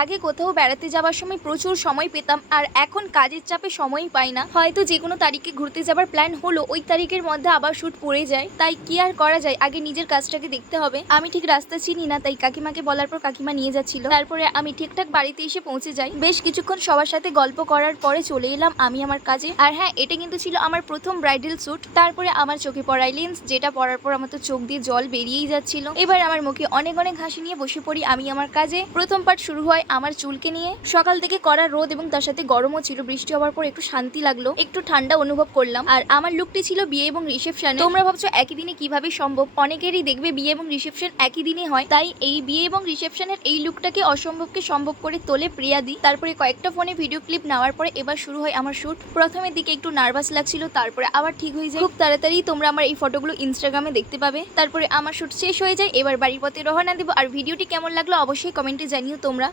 আগে কোথাও বেড়াতে যাওয়ার সময় প্রচুর সময় পেতাম, আর এখন কাজের চাপে সময়ই পাই না। হয়তো যে কোনো তারিখে ঘুরতে যাবার প্ল্যান হলো, ওই তারিখের মধ্যে আবার শ্যুট পড়ে যায়। তাই কি আর করা যায়, আগে নিজের কাজটাকে দেখতে হবে। আমি ঠিক রাস্তা চিনি না, তাই কাকিমাকে বলার পর কাকিমা নিয়ে যাচ্ছিল। তারপরে আমি ঠিকঠাক বাড়িতে এসে পৌঁছে যাই। বেশ কিছুক্ষণ সবার সাথে গল্প করার পরে চলে এলাম আমি আমার কাজে। আর হ্যাঁ, এটা কিন্তু ছিল আমার প্রথম ব্রাইডাল শ্যুট। তারপরে আমার চোখে পড়ায় লেন্স, যেটা পরার পর আমার তো চোখ দিয়ে জল বেরিয়েই যাচ্ছিল। এবার আমার মুখে অনেক অনেক হাসি নিয়ে বসে পড়ি আমি আমার কাজে। প্রথম পার্ট শুরু হয় আমার চুলকে নিয়ে। সকাল থেকে কড়া রোদ এবং তার সাথে গরমও ছিল। বৃষ্টি হওয়ার পর একটু শান্তি লাগলো, একটু ঠান্ডা অনুভব করলাম। আর আমার লুকটি ছিল বিয়ে এবং রিসেপশনে। তোমরা ভাবছো একই দিনে কিভাবে সম্ভব? অনেকেরই দেখবে বিয়ে এবং রিসেপশন একই দিনে হয়, তাই এই বিয়ে এবং রিসেপশনের এই লুকটাকে অসম্ভবকে সম্ভব করে তোলে প্রিয়াদি। তারপরে কয়েকটা ফোনে ভিডিও ক্লিপ নেওয়ার পরে এবার শুরু হয় আমার শুট। প্রথমের দিকে একটু নার্ভাস লাগছিল, তারপরে আবার ঠিক হয়ে যায়। খুব তাড়াতাড়ি তোমরা আমার এই ফটোগুলো ইনস্টাগ্রামে দেখতে পাবে। তারপরে আমার শুট শেষ হয়ে যায়। এবার বাড়ির পথে রওনা দেব। আর ভিডিওটি কেমন লাগলো অবশ্যই কমেন্টে জানিও তোমরা।